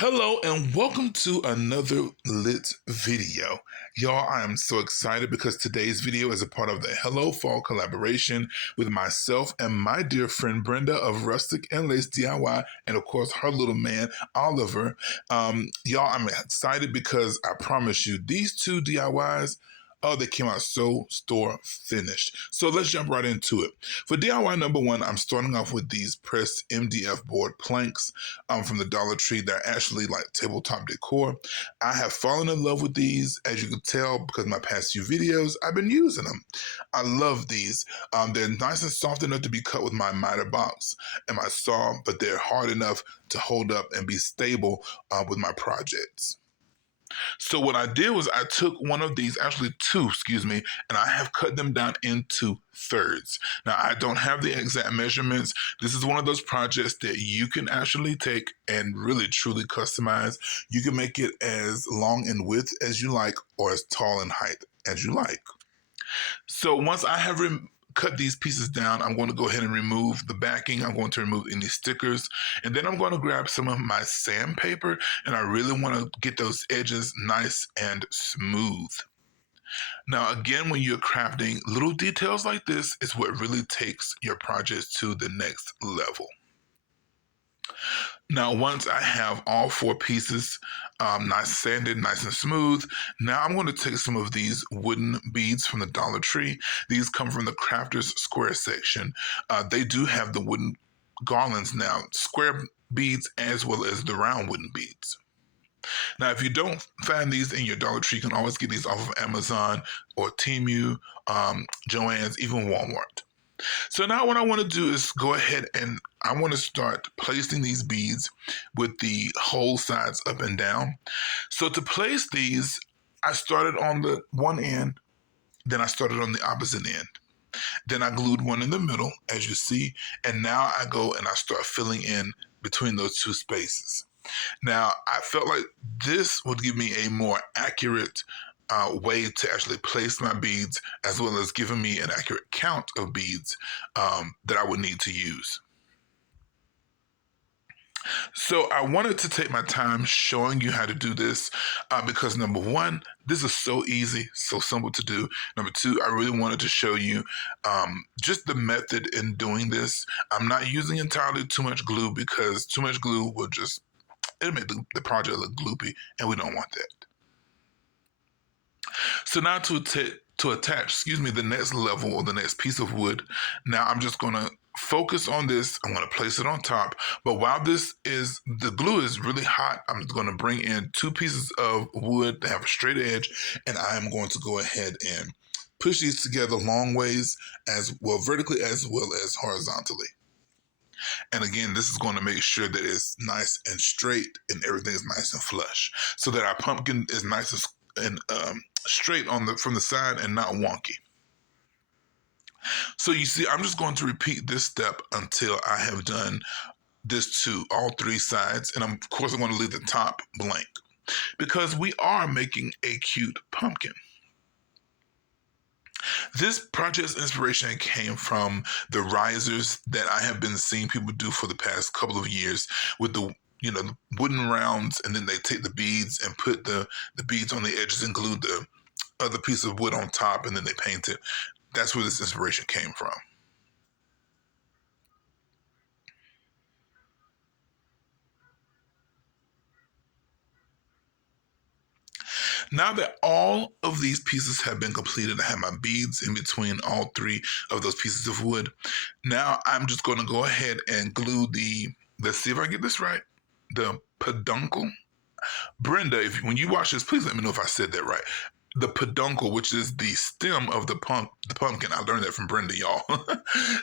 Hello and welcome to another lit video. Y'all, I am so excited because today's video is a part of the Hello Fall collaboration with myself and my dear friend Brenda of Rustic and Lace DIY, and of course her little man Oliver. Y'all, I'm excited because I promise you these two DIYs, oh, they came out so store finished. So let's jump right into it. For DIY number one, I'm starting off with these pressed MDF board planks from the Dollar Tree. They're actually like tabletop decor. I have fallen in love with these, as you can tell, because my past few videos, I've been using them. I love these. They're nice and soft enough to be cut with my miter box and my saw, but they're hard enough to hold up and be stable with my projects. So what I did was I took one of these, actually two, excuse me, and I have cut them down into thirds. Now I don't have the exact measurements. This is one of those projects that you can actually take and really truly customize. You can make it as long in width as you like or as tall in height as you like. So once I have cut these pieces down, I'm going to go ahead and remove the backing. I'm going to remove any stickers. And then I'm going to grab some of my sandpaper, and I really want to get those edges nice and smooth. Now, again, when you're crafting, little details like this is what really takes your projects to the next level. Now, once I have all four pieces nice sanded, nice and smooth, now I'm going to take some of these wooden beads from the Dollar Tree. These come from the Crafters Square section. They do have the wooden garlands now, square beads as well as the round wooden beads. Now, if you don't find these in your Dollar Tree, you can always get these off of Amazon or Temu, Joann's, even Walmart. So now what I want to do is go ahead and I want to start placing these beads with the whole sides up and down. So to place these, I started on the one end, then I started on the opposite end. Then I glued one in the middle, as you see, and now I go and I start filling in between those two spaces. Now, I felt like this would give me a more accurate way to actually place my beads, as well as giving me an accurate count of beads that I would need to use. So I wanted to take my time showing you how to do this because number one, this is so easy, so simple to do. Number two, I really wanted to show you just the method in doing this. I'm not using entirely too much glue because too much glue will just, it'll make the project look gloopy, and we don't want that. So now to attach, excuse me, the next level or the next piece of wood, now I'm just going to focus on this. I'm going to place it on top. But while the glue is really hot, I'm going to bring in two pieces of wood that have a straight edge, and I'm going to go ahead and push these together long ways, as well vertically as well as horizontally. And again, this is going to make sure that it's nice and straight and everything is nice and flush, so that our pumpkin is nice and straight from the side and not wonky. So you see, I'm just going to repeat this step until I have done this to all three sides. And of course, I'm going to leave the top blank because we are making a cute pumpkin. This project's inspiration came from the risers that I have been seeing people do for the past couple of years with the wooden rounds, and then they take the beads and put the beads on the edges and glue the other piece of wood on top, and then they paint it. That's where this inspiration came from. Now that all of these pieces have been completed, I have my beads in between all three of those pieces of wood. Now I'm just going to go ahead and glue let's see if I get this right, the peduncle. Brenda, when you watch this, please let me know if I said that right. The peduncle, which is the stem of the pumpkin. I learned that from Brenda, y'all.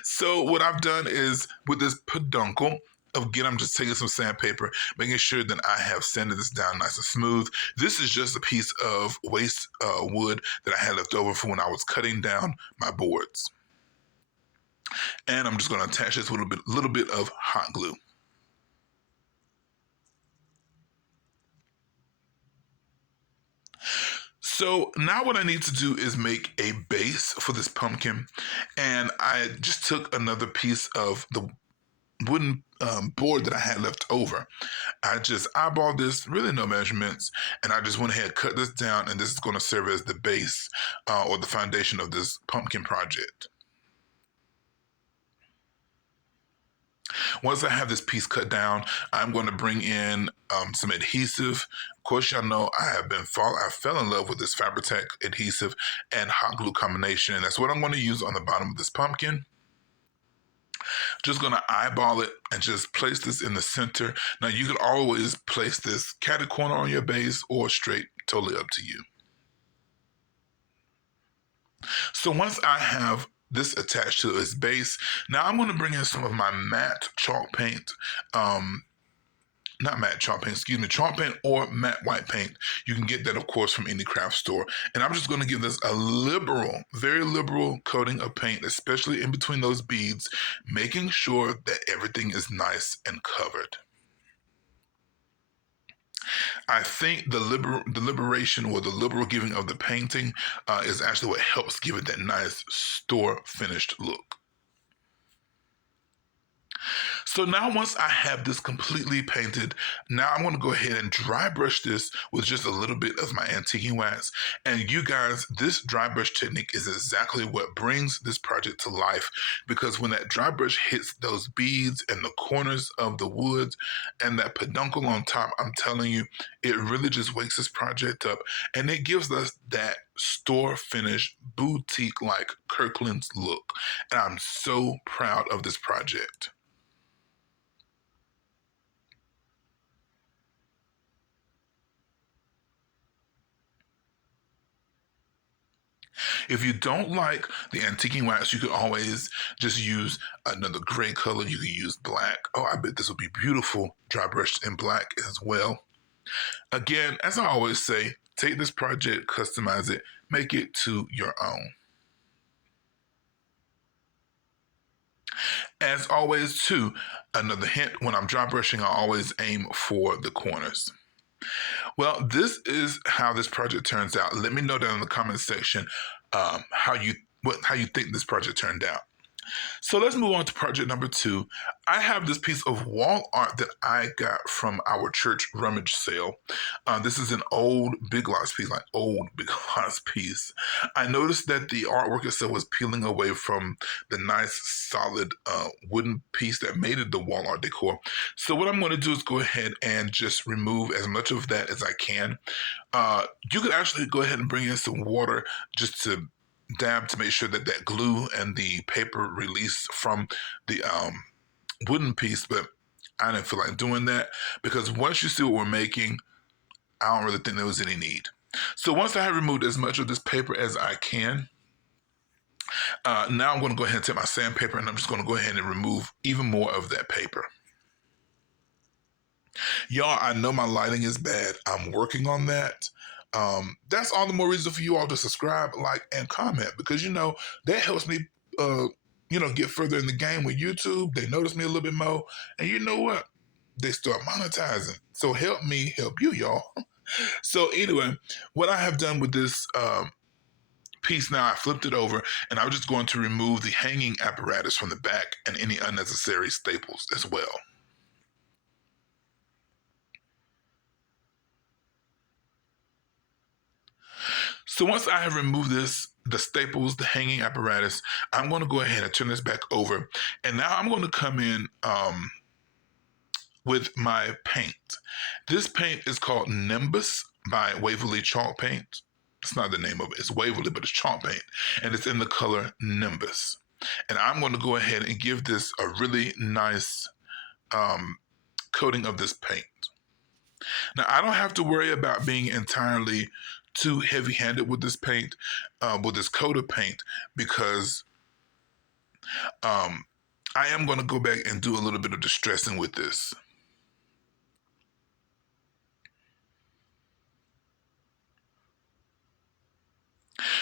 So what I've done is with this peduncle, again, I'm just taking some sandpaper, making sure that I have sanded this down nice and smooth. This is just a piece of waste wood that I had left over from when I was cutting down my boards. And I'm just going to attach this with a little bit of hot glue. So now what I need to do is make a base for this pumpkin. And I just took another piece of the wooden board that I had left over. I just eyeballed this, really no measurements, and I just went ahead and cut this down, and this is going to serve as the base or the foundation of this pumpkin project. Once I have this piece cut down, I'm going to bring in some adhesive. Of course, y'all know I fell in love with this Fabri-Tac adhesive and hot glue combination, and that's what I'm going to use on the bottom of this pumpkin. Just going to eyeball it and just place this in the center. Now, you can always place this catty corner on your base or straight, totally up to you. So once I have this attached to its base, now I'm going to bring in some of my matte chalk paint. Not matte chalk paint, excuse me, chalk paint or matte white paint. You can get that, of course, from any craft store. And I'm just going to give this a liberal, very liberal coating of paint, especially in between those beads, making sure that everything is nice and covered. I think the liberation or the liberal giving of the painting is actually what helps give it that nice store finished look. So now once I have this completely painted, now I'm going to go ahead and dry brush this with just a little bit of my antiquing wax. And you guys, this dry brush technique is exactly what brings this project to life, because when that dry brush hits those beads and the corners of the wood and that peduncle on top, I'm telling you, it really just wakes this project up, and it gives us that store finished boutique like Kirkland's look. And I'm so proud of this project. If you don't like the antiquing wax, you could always just use another gray color. You can use black. Oh, I bet this will be beautiful dry brushed in black as well. Again, as I always say, take this project, customize it, make it to your own. As always, too, another hint, when I'm dry brushing, I always aim for the corners. Well, this is how this project turns out. Let me know down in the comment section how you think this project turned out. So let's move on to project number 2. I have this piece of wall art that I got from our church rummage sale. This is an old Big Lots piece, like old Big Lots piece. I noticed that the artwork itself was peeling away from the nice solid wooden piece that made it the wall art decor. So what I'm going to do is go ahead and just remove as much of that as I can. You could actually go ahead and bring in some water just to dab to make sure that that glue and the paper release from the wooden piece, but I didn't feel like doing that because once you see what we're making, I don't really think there was any need. So once I have removed as much of this paper as I can, now I'm going to go ahead and take my sandpaper and I'm just going to go ahead and remove even more of that paper. Y'all, I know my lighting is bad. I'm working on that. That's all the more reason for you all to subscribe, like, and comment, because that helps me get further in the game with YouTube. They notice me a little bit more, and you know what? They start monetizing. So help me help you, y'all. So anyway, what I have done with this piece now, I flipped it over, and I'm just going to remove the hanging apparatus from the back and any unnecessary staples as well. So once I have removed the staples, the hanging apparatus, I'm going to go ahead and turn this back over. And now I'm going to come in with my paint. This paint is called Nimbus by Waverly Chalk Paint. It's not the name of it. It's Waverly, but it's chalk paint. And it's in the color Nimbus. And I'm going to go ahead and give this a really nice coating of this paint. Now, I don't have to worry about being entirely too heavy-handed with this paint, with this coat of paint, because I am going to go back and do a little bit of distressing with this.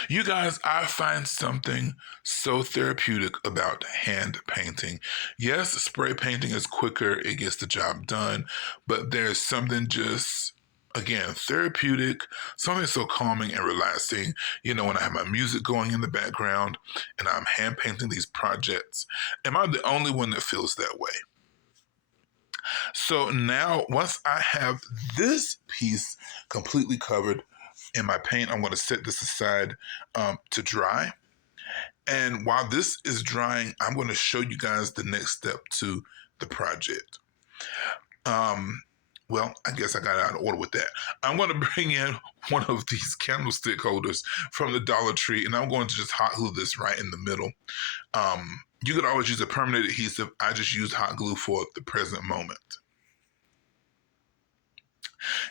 You guys, I find something so therapeutic about hand painting. Yes, spray painting is quicker, it gets the job done, but there's something just, again, therapeutic, something so calming and relaxing. When I have my music going in the background and I'm hand painting these projects. Am I the only one that feels that way? So now, once I have this piece completely covered in my paint, I'm going to set this aside to dry. And while this is drying, I'm going to show you guys the next step to the project. Well, I guess I got out of order with that. I'm going to bring in one of these candlestick holders from the Dollar Tree, and I'm going to just hot glue this right in the middle. You could always use a permanent adhesive. I just use hot glue for the present moment.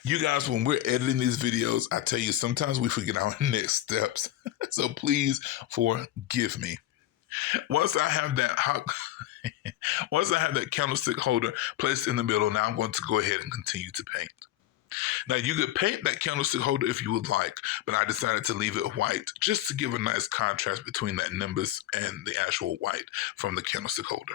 You guys, when we're editing these videos, I tell you, sometimes we forget our next steps. So please forgive me. Once I have that once I have that candlestick holder placed in the middle, now I'm going to go ahead and continue to paint. Now you could paint that candlestick holder if you would like, but I decided to leave it white just to give a nice contrast between that nimbus and the actual white from the candlestick holder.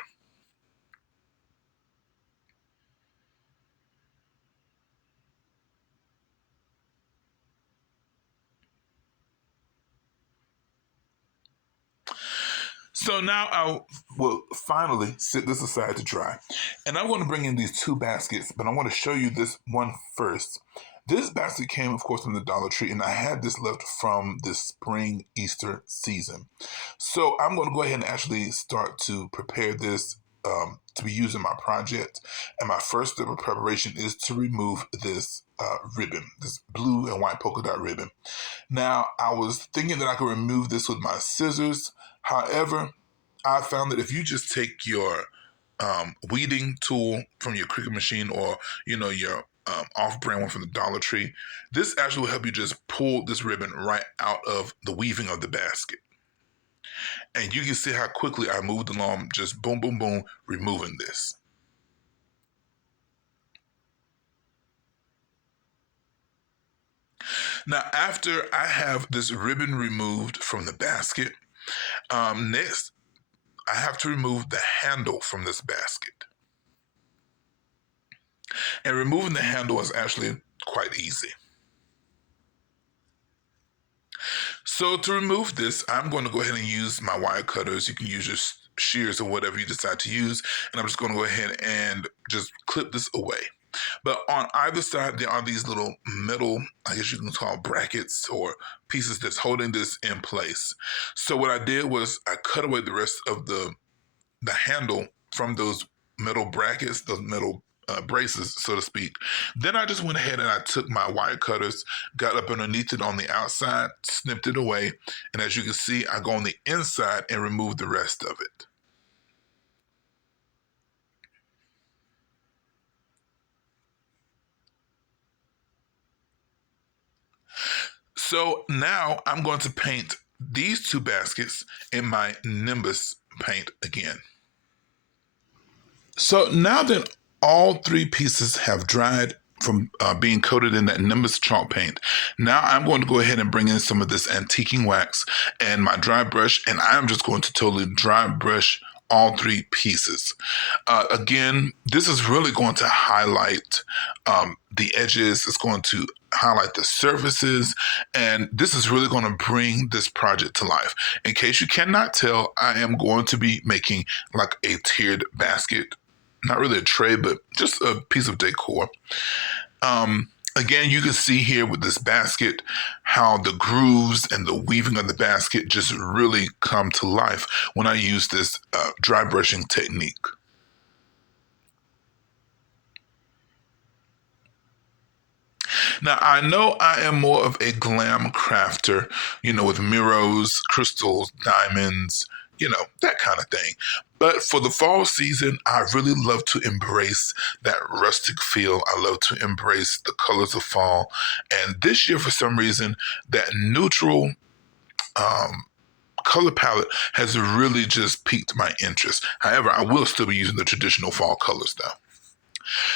So now I will finally set this aside to dry. And I'm going to bring in these two baskets, but I want to show you this one first. This basket came, of course, from the Dollar Tree, and I had this left from the spring Easter season. So I'm going to go ahead and actually start to prepare this to be used in my project. And my first step of preparation is to remove this ribbon, this blue and white polka dot ribbon. Now, I was thinking that I could remove this with my scissors. However, I found that if you just take your weeding tool from your Cricut machine, or your off-brand one from the Dollar Tree, this actually will help you just pull this ribbon right out of the weaving of the basket. And you can see how quickly I moved along, just boom, boom, boom, removing this. Now, after I have this ribbon removed from the basket, next I have to remove the handle from this basket. And removing the handle is actually quite easy. So to remove this, I'm going to go ahead and use my wire cutters. You can use your shears or whatever you decide to use. And I'm just going to go ahead and just clip this away. But on either side, there are these little metal, I guess you can call brackets or pieces that's holding this in place. So what I did was I cut away the rest of the handle from those metal brackets, those metal braces, so to speak. Then I just went ahead and I took my wire cutters, got up underneath it on the outside, snipped it away, and as you can see, I go on the inside and remove the rest of it. So now I'm going to paint these two baskets in my Nimbus paint again. So now that all three pieces have dried from being coated in that Nimbus chalk paint, now I'm going to go ahead and bring in some of this antiquing wax and my dry brush, and I'm just going to totally dry brush all three pieces. Again, this is really going to highlight the edges. It's going to highlight the surfaces, and this is really going to bring this project to life. In case you cannot tell, I am going to be making like a tiered basket. Not really a tray, but just a piece of decor. Again, you can see here with this basket how the grooves and the weaving of the basket just really come to life when I use this dry brushing technique. Now, I know I am more of a glam crafter, with mirrors, crystals, diamonds, that kind of thing. But for the fall season, I really love to embrace that rustic feel. I love to embrace the colors of fall. And this year, for some reason, that neutral color palette has really just piqued my interest. However, I will still be using the traditional fall colors though.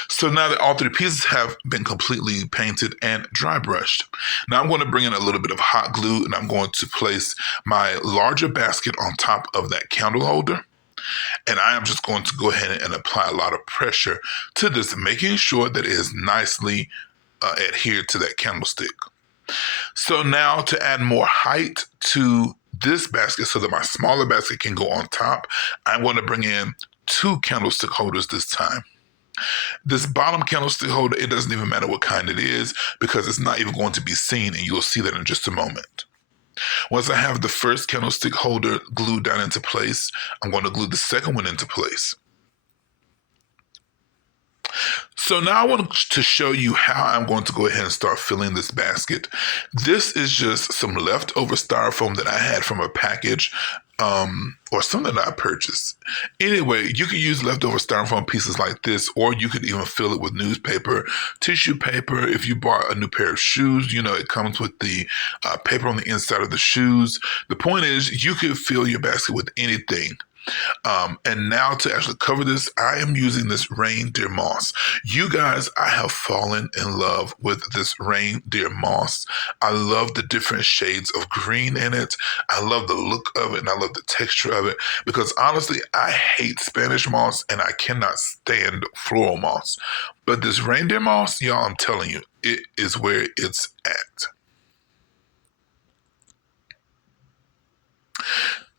So now that all three pieces have been completely painted and dry brushed, now I'm going to bring in a little bit of hot glue and I'm going to place my larger basket on top of that candle holder. And I am just going to go ahead and apply a lot of pressure to this, making sure that it is nicely adhered to that candlestick. So now to add more height to this basket so that my smaller basket can go on top, I'm going to bring in two candlestick holders this time. This bottom candlestick holder, it doesn't even matter what kind it is because it's not even going to be seen, and you'll see that in just a moment. Once I have the first candlestick holder glued down into place, I'm going to glue the second one into place. So now I want to show you how I'm going to go ahead and start filling this basket. This is just some leftover styrofoam that I had from a package or something that I purchased. Anyway, you could use leftover styrofoam pieces like this, or you could even fill it with newspaper, tissue paper. If you bought a new pair of shoes, you know, it comes with the paper on the inside of the shoes. The point is you could fill your basket with anything. And now to actually cover this, I am using this reindeer moss. You guys, I have fallen in love with this reindeer moss. I love the different shades of green in it. I love the look of it and I love the texture of it because honestly, I hate Spanish moss and I cannot stand floral moss. But this reindeer moss, y'all, I'm telling you, it is where it's at.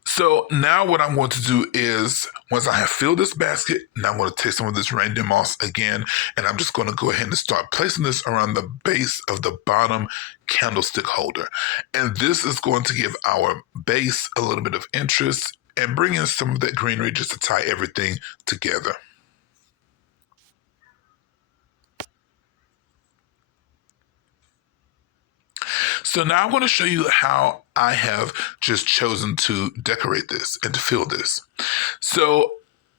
So now what I'm going to do is, once I have filled this basket, now I'm going to take some of this reindeer moss again, and I'm just going to go ahead and start placing this around the base of the bottom candlestick holder. And this is going to give our base a little bit of interest and bring in some of that greenery just to tie everything together. So now I'm going to show you how I have just chosen to decorate this and to fill this. So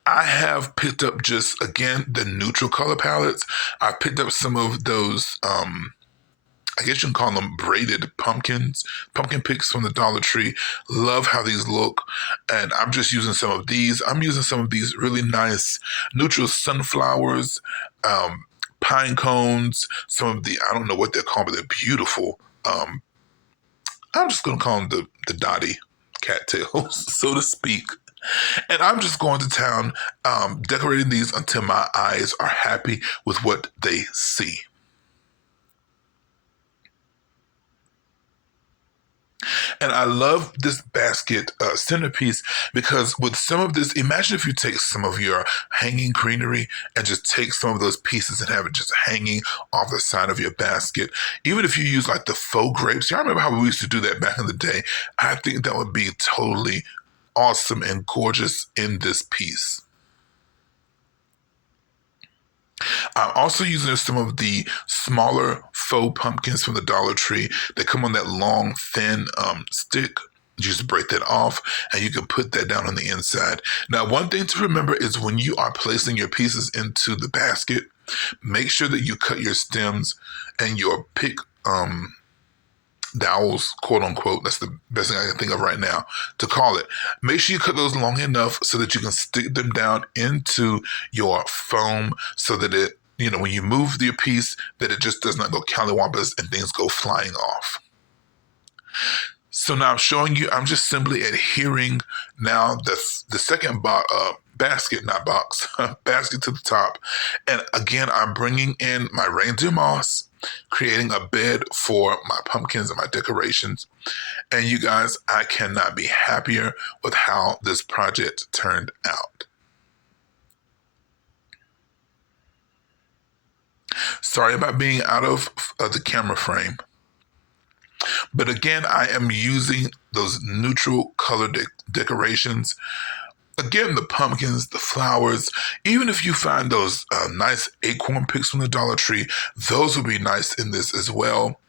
I have picked up just, again, the neutral color palettes. I picked up some of those, I guess you can call them braided pumpkin picks from the Dollar Tree. Love how these look. And I'm just using some of these. I'm using some of these really nice neutral sunflowers, pine cones, some of the, I don't know what they're called, but they're beautiful. I'm just going to call them the Dottie cattails, so to speak. And I'm just going to town decorating these until my eyes are happy with what they see. And I love this basket centerpiece because with some of this, imagine if you take some of your hanging greenery and just take some of those pieces and have it just hanging off the side of your basket. Even if you use like the faux grapes, y'all remember how we used to do that back in the day? I think that would be totally awesome and gorgeous in this piece. I'm also using some of the smaller faux pumpkins from the Dollar Tree that come on that long, thin stick. You just break that off and you can put that down on the inside. Now, one thing to remember is when you are placing your pieces into the basket, make sure that you cut your stems and your pick dowels, quote unquote. That's the best thing I can think of right now to call it. Make sure you cut those long enough so that you can stick them down into your foam so that it, you know, when you move your piece, that it just does not go cattywampus and things go flying off. So now I'm showing you, I'm just simply adhering now the second basket, not box, basket to the top. And again, I'm bringing in my reindeer moss, creating a bed for my pumpkins and my decorations. And you guys, I cannot be happier with how this project turned out. Sorry about being out of the camera frame. But again, I am using those neutral color decorations. Again, the pumpkins, the flowers, even if you find those nice acorn picks from the Dollar Tree, those would be nice in this as well.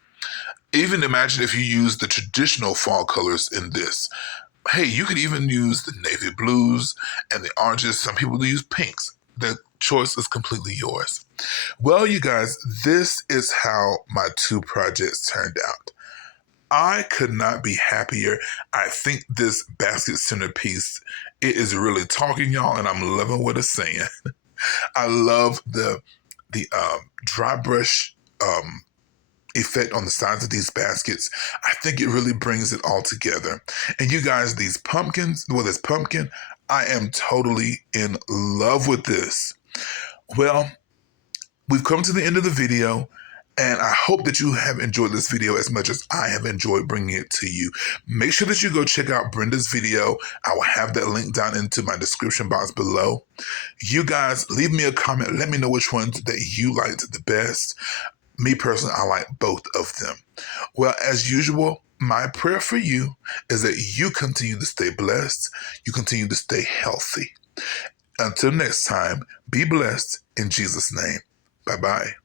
Even imagine if you use the traditional fall colors in this. Hey, you could even use the navy blues and the oranges. Some people use pinks. The choice is completely yours. Well, you guys, this is how my two projects turned out. I could not be happier. I think this basket centerpiece, it is really talking, y'all, and I'm loving what it's saying. I love the dry brush effect on the sides of these baskets. I think it really brings it all together. And you guys, these pumpkins, well, this pumpkin, I am totally in love with this. Well, we've come to the end of the video. And I hope that you have enjoyed this video as much as I have enjoyed bringing it to you. Make sure that you go check out Brenda's video. I will have that link down into my description box below. You guys, leave me a comment. Let me know which ones that you liked the best. Me personally, I like both of them. Well, as usual, my prayer for you is that you continue to stay blessed. You continue to stay healthy. Until next time, be blessed in Jesus' name. Bye-bye.